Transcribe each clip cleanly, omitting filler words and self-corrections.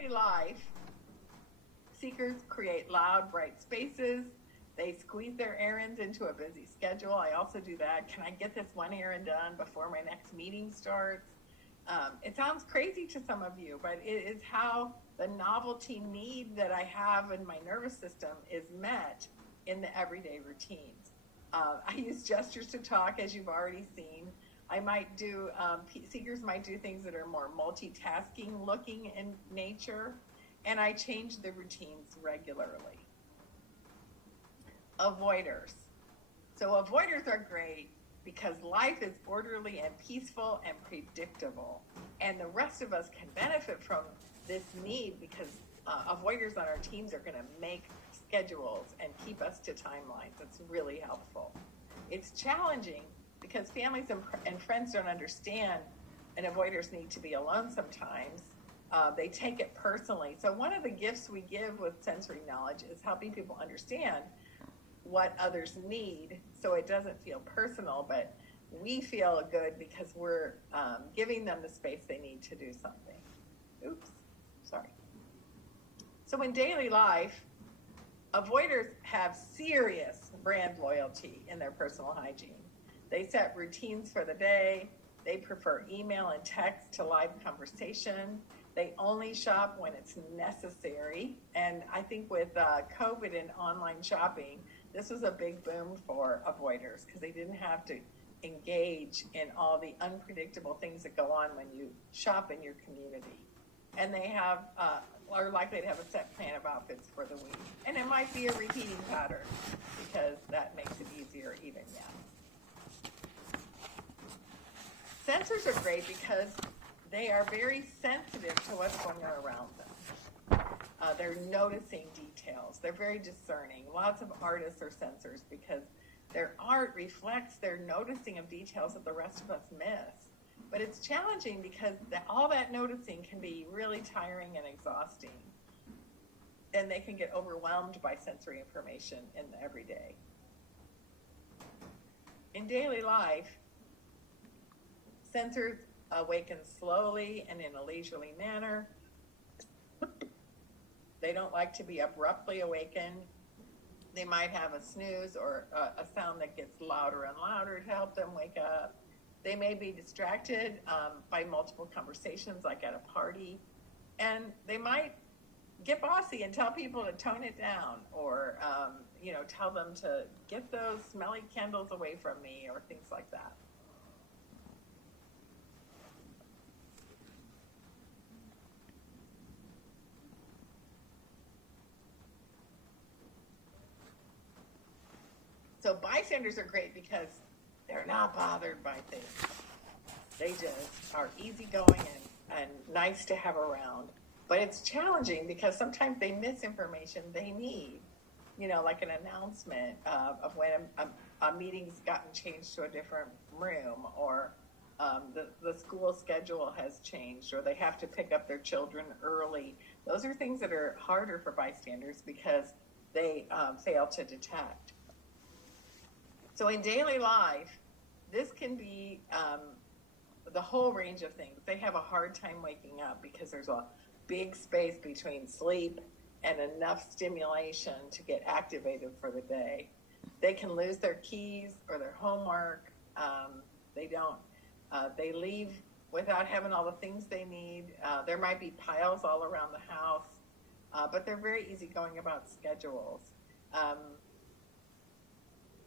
daily life, seekers create loud, bright spaces. They squeeze their errands into a busy schedule. I also do that. Can I get this one errand done before my next meeting starts? It sounds crazy to some of you, but it is how the novelty need that I have in my nervous system is met in the everyday routines. I use gestures to talk, as you've already seen. I might do, seekers might do things that are more multitasking looking in nature, and I change the routines regularly. Avoiders. So avoiders are great because life is orderly and peaceful and predictable. And the rest of us can benefit from this need because avoiders on our teams are going to make schedules and keep us to timelines. It's really helpful. It's challenging because families and friends don't understand, and avoiders need to be alone sometimes. They take it personally. So one of the gifts we give with sensory knowledge is helping people understand what others need so it doesn't feel personal, but we feel good because we're giving them the space they need to do something. Oops, sorry. So in daily life, avoiders have serious brand loyalty in their personal hygiene. They set routines for the day. They prefer email and text to live conversation. They only shop when it's necessary. And I think with COVID and online shopping, this was a big boom for avoiders because they didn't have to engage in all the unpredictable things that go on when you shop in your community. And they are likely to have a set plan of outfits for the week. And it might be a repeating pattern because that makes it easier even yet. Sensors are great because they are very sensitive to what's going on around them. They're noticing details. They're very discerning. Lots of artists are sensors because their art reflects their noticing of details that the rest of us miss. But it's challenging because all that noticing can be really tiring and exhausting. And they can get overwhelmed by sensory information in the everyday. In daily life, sensors awaken slowly and in a leisurely manner. They don't like to be abruptly awakened. They might have a snooze or a sound that gets louder and louder to help them wake up. They may be distracted by multiple conversations, like at a party. And they might get bossy and tell people to tone it down or, tell them to get those smelly candles away from me or things like that. So bystanders are great because they're not bothered by things. They just are easygoing and nice to have around. But it's challenging because sometimes they miss information they need, like an announcement of when a meeting's gotten changed to a different room, or the school schedule has changed, or they have to pick up their children early. Those are things that are harder for bystanders because they fail to detect. So in daily life, this can be the whole range of things. They have a hard time waking up because there's a big space between sleep and enough stimulation to get activated for the day. They can lose their keys or their homework. They leave without having all the things they need. There might be piles all around the house, but they're very easygoing about schedules.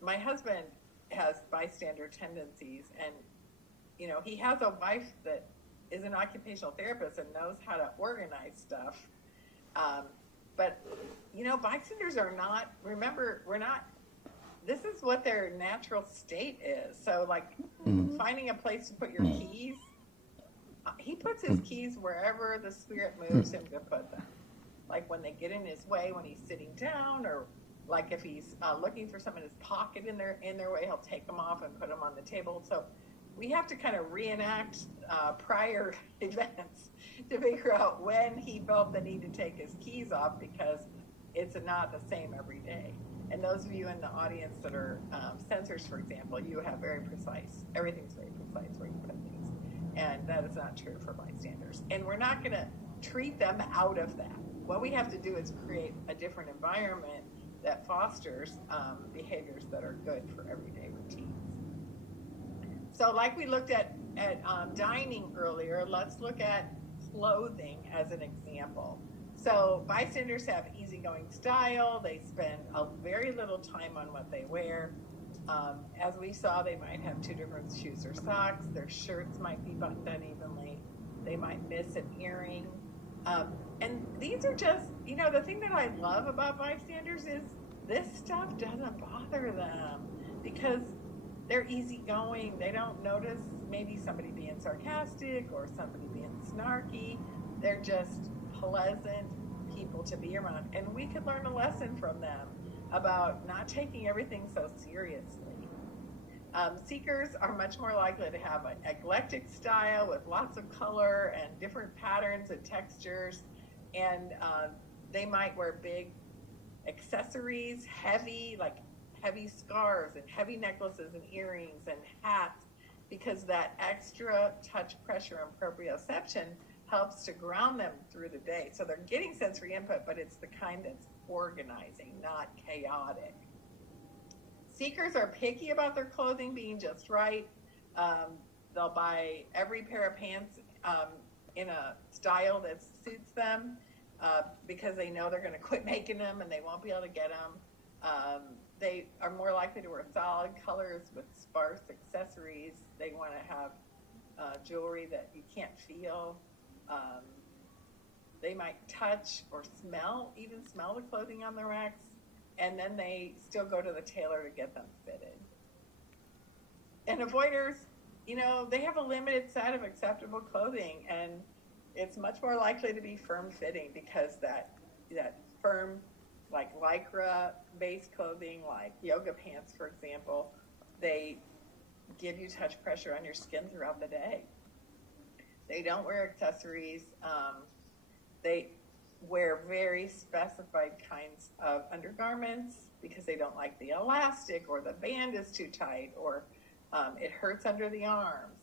My husband has bystander tendencies, and he has a wife that is an occupational therapist and knows how to organize stuff. But bystanders are not. Remember, this is what their natural state is. So, finding a place to put your keys. He puts his keys wherever the spirit moves him to put them. Like when they get in his way when he's sitting down, or like if he's looking for something in his pocket in their way, he'll take them off and put them on the table. So we have to kind of reenact prior events to figure out when he felt the need to take his keys off, because it's not the same every day. And those of you in the audience that are sensors, for example, you have everything's very precise where you put things. And that is not true for bystanders. And we're not going to treat them out of that. What we have to do is create a different environment that fosters behaviors that are good for everyday routines. So like we looked at dining earlier, let's look at clothing as an example. So bystanders have easygoing style. They spend a very little time on what they wear. As we saw, they might have two different shoes or socks. Their shirts might be buttoned unevenly. They might miss an earring. And these are just, the thing that I love about bystanders is this stuff doesn't bother them because they're easygoing. They don't notice maybe somebody being sarcastic or somebody being snarky. They're just pleasant people to be around. And we could learn a lesson from them about not taking everything so seriously. Seekers are much more likely to have an eclectic style with lots of color and different patterns and textures. And they might wear big accessories, heavy scarves and heavy necklaces and earrings and hats, because that extra touch, pressure, and proprioception helps to ground them through the day. So they're getting sensory input, but it's the kind that's organizing, not chaotic. Seekers are picky about their clothing being just right. They'll buy every pair of pants in a style that suits them because they know they're going to quit making them and they won't be able to get them. They are more likely to wear solid colors with sparse accessories. They want to have jewelry that you can't feel. They might touch or smell the clothing on the racks, and then they still go to the tailor to get them fitted. And avoiders, they have a limited set of acceptable clothing, and it's much more likely to be firm fitting because that firm, like Lycra based clothing, like yoga pants, for example, they give you touch pressure on your skin throughout the day. They don't wear accessories. They wear very specified kinds of undergarments because they don't like the elastic, or the band is too tight, or it hurts under the arms.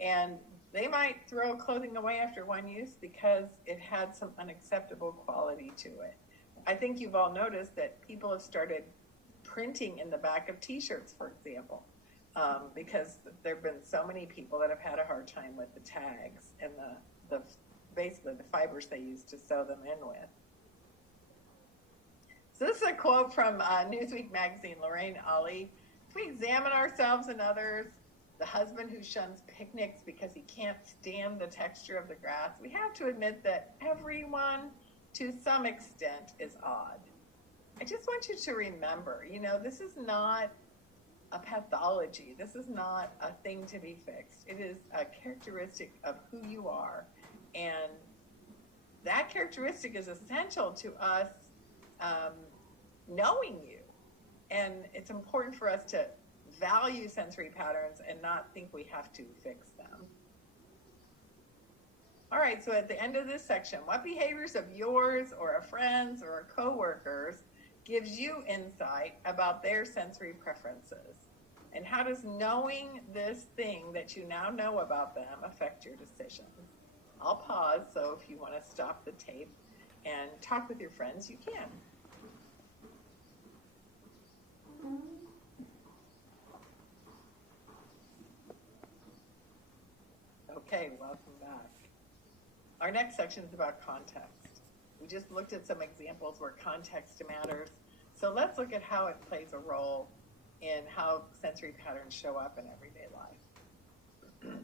And they might throw clothing away after one use because it had some unacceptable quality to it. I think you've all noticed that people have started printing in the back of t-shirts, for example, because there have been so many people that have had a hard time with the tags and the basically the fibers they use to sew them in with. So this is a quote from Newsweek magazine, Lorraine Ollie. If we examine ourselves and others, the husband who shuns picnics because he can't stand the texture of the grass, we have to admit that everyone, to some extent, is odd. I just want you to remember, this is not a pathology. This is not a thing to be fixed. It is a characteristic of who you are. And that characteristic is essential to us knowing you. And it's important for us to value sensory patterns and not think we have to fix them. All right, so at the end of this section, what behaviors of yours or a friend's or a coworker's gives you insight about their sensory preferences? And how does knowing this thing that you now know about them affect your decisions? I'll pause, so if you want to stop the tape and talk with your friends, you can. Okay, welcome back. Our next section is about context. We just looked at some examples where context matters. So let's look at how it plays a role in how sensory patterns show up in everyday life.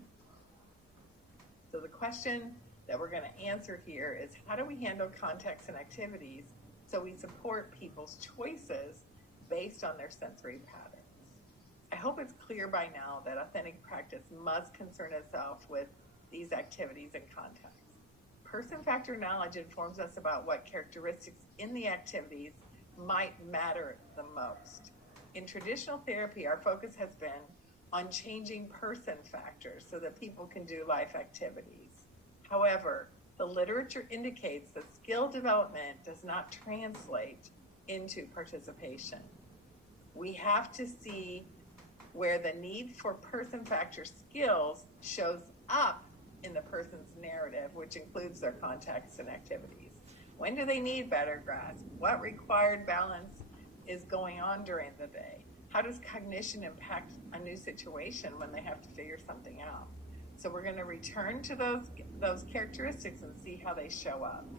So the question that we're going to answer here is, how do we handle context and activities so we support people's choices based on their sensory patterns? I hope it's clear by now that authentic practice must concern itself with these activities and context. Person factor knowledge informs us about what characteristics in the activities might matter the most. In traditional therapy, our focus has been on changing person factors so that people can do life activities. However, the literature indicates that skill development does not translate into participation. We have to see where the need for person factor skills shows up in the person's narrative, which includes their contexts and activities. When do they need better grasp? What required balance is going on during the day? How does cognition impact a new situation when they have to figure something out? So we're going to return to those characteristics and see how they show up.